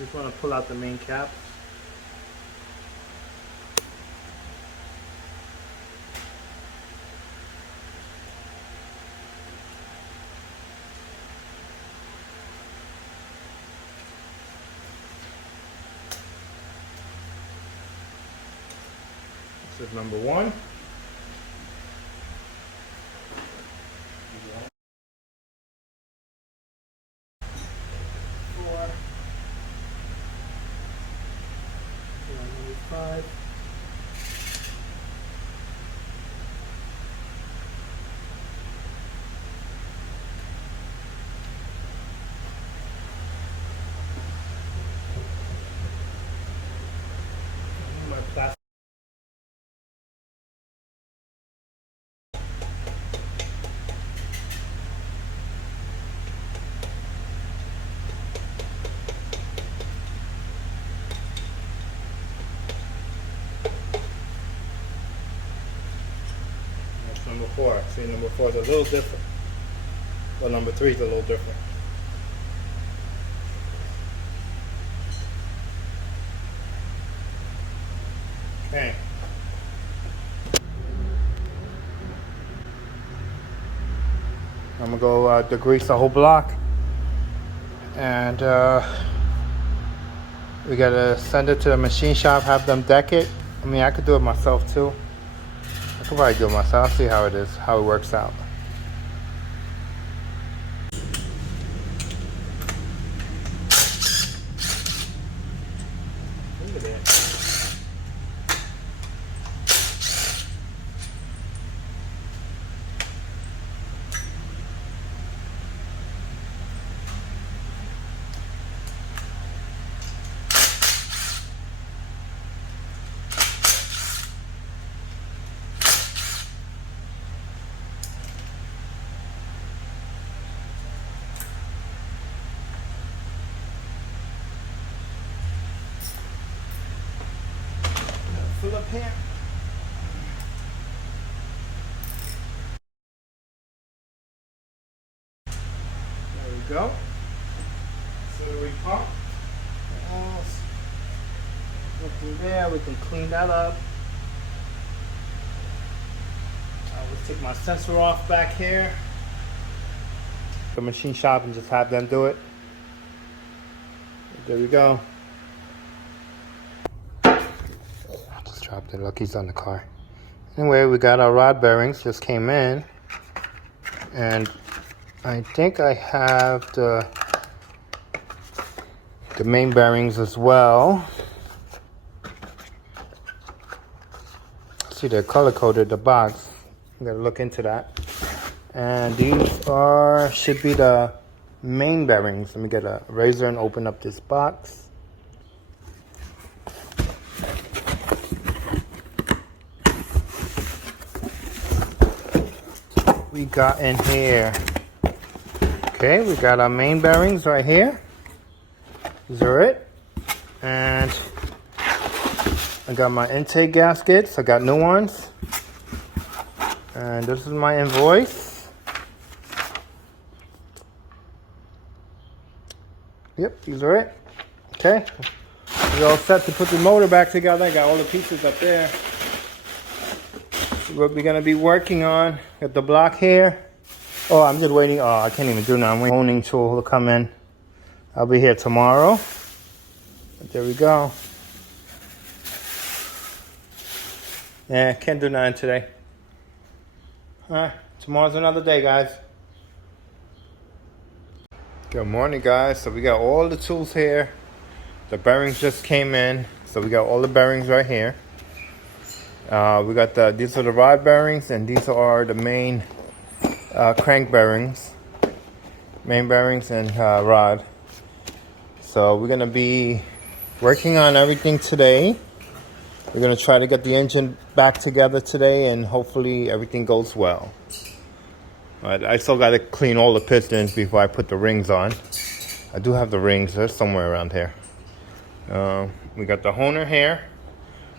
just want to pull out the main cap. This is number one. Number 5. My plastic. Number 4. See, number 4 is a little different. Well, number 3 is a little different. Okay. I'm gonna go degrease the whole block, and we gotta send it to the machine shop, have them deck it. I mean, I could do it myself too. I could probably do it myself. I'll see how it is, how it works out. Look at that. Fill up here. There we go. Auxiliary pump. Look through there. We can clean that up. I will take my sensor off back here. The machine shop and just have them do it. There we go. Dropped it. Look, he's on the car. Anyway, we got our rod bearings. Just came in, and I think I have the main bearings as well. See, they're color coded. The box. I'm gonna look into that. And these should be the main bearings. Let me get a razor and open up this box. We got in here. Okay, we got our main bearings right here. These are it. And I got my intake gaskets. I got new ones. And this is my invoice. Yep, these are it. Okay. We're all set to put the motor back together. I got all the pieces up there. What we're gonna be working on. Got the block here. Oh, I'm just waiting. Oh, I can't even do now. I'm waiting for the honing tool to come in. I'll be here tomorrow. But there we go. Yeah, can't do nothing today. Alright, tomorrow's another day, guys. Good morning, guys. So we got all the tools here. The bearings just came in. So we got all the bearings right here. We got these are the rod bearings, and these are the main crank bearings, main bearings and rod. So we're gonna be working on everything today. We're gonna try to get the engine back together today, and hopefully everything goes well. But I still gotta clean all the pistons before I put the rings on. I do have the rings. They're somewhere around here. We got the honer here.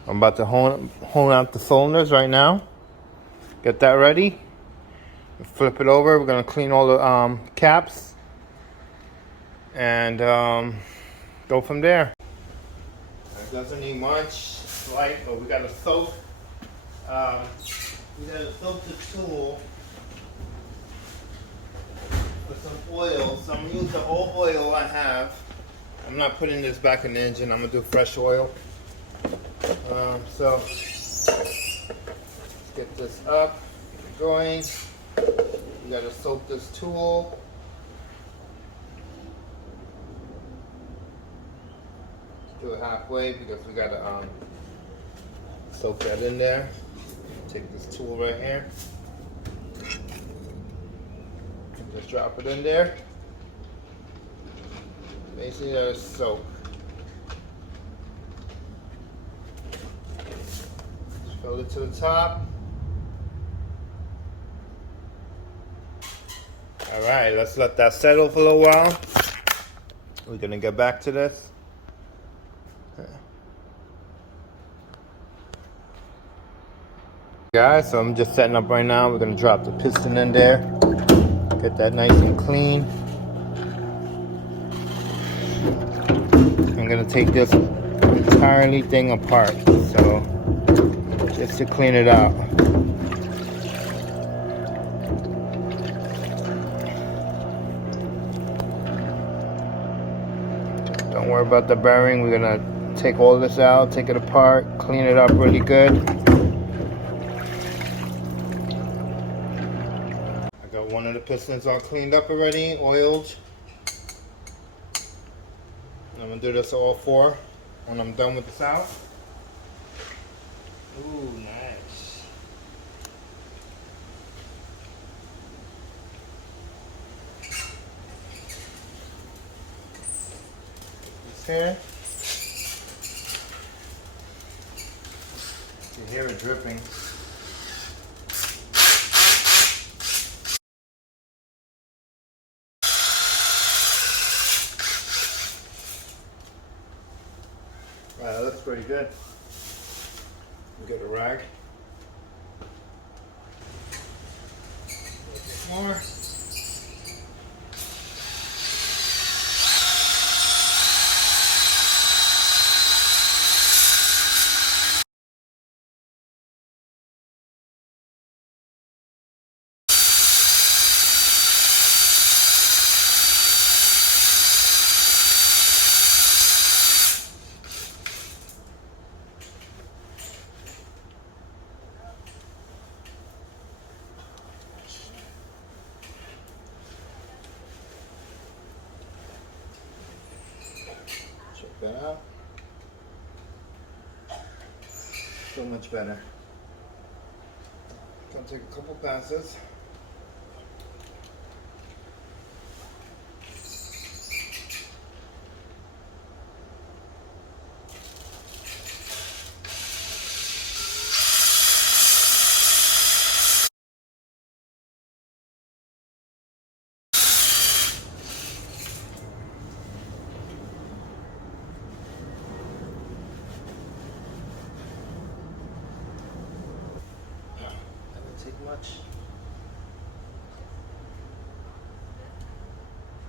I'm about to hone out the cylinders right now. Get that ready. Flip it over. We're gonna clean all the caps and go from there. It doesn't need much light, but we gotta soak. We gotta soak the tool with some oil. So I'm gonna use the old oil I have. I'm not putting this back in the engine. I'm gonna do fresh oil. So let's get this up, get it going. You gotta soak this tool. Do it halfway because we gotta soak that in there. Take this tool right here. Just drop it in there. Basically, let it soak. Just fill it to the top. All right, let's let that settle for a little while. We're gonna get back to this. Guys, so I'm just setting up right now. We're gonna drop the piston in there, get that nice and clean. I'm gonna take this entirely thing apart, so just to clean it out. Don't worry about the bearing. We're gonna take all this out, take it apart, clean it up really good. One of the pistons all cleaned up already, oiled. I'm gonna do this all four when I'm done with this out. Ooh, nice. This here. You hear it dripping. Wow, that looks pretty good. We'll get a rag. A little bit more. That out. So much better. Gonna take a couple passes. Much.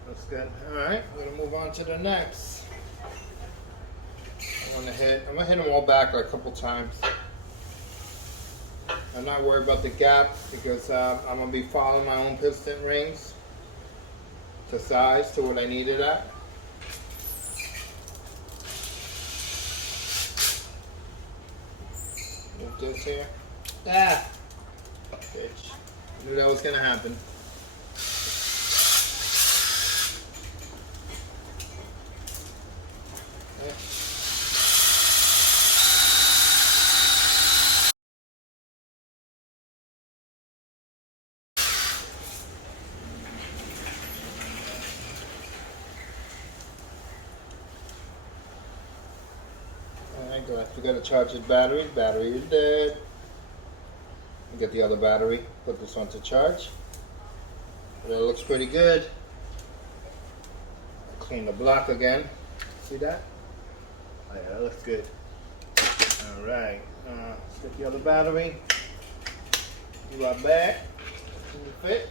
That's good. All right, we're gonna move on to the next. I'm gonna hit them all back like a couple times. I'm not worried about the gap because I'm gonna be following my own piston rings to size to what I need it at. Move this here. Ah. Bitch. I knew that was gonna happen. Okay. Alright, guys, we gotta charge the battery. Battery is dead. Get the other battery, put this one to charge. But it looks pretty good. Clean the block again. See that? Oh yeah, that looks good. Alright, let's get the other battery. Do our back. Can you fit?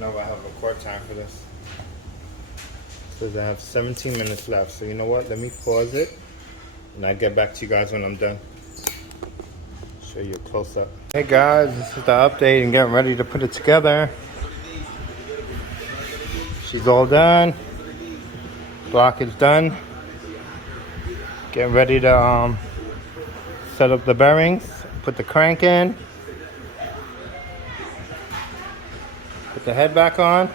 know I have a court time for this. Says I have 17 minutes left. So you know what? Let me pause it, and I'll get back to you guys when I'm done. Show you a close up. Hey guys, this is the update and getting ready to put it together. She's all done. Block is done. Getting ready to set up the bearings. Put the crank in. Put the head back on.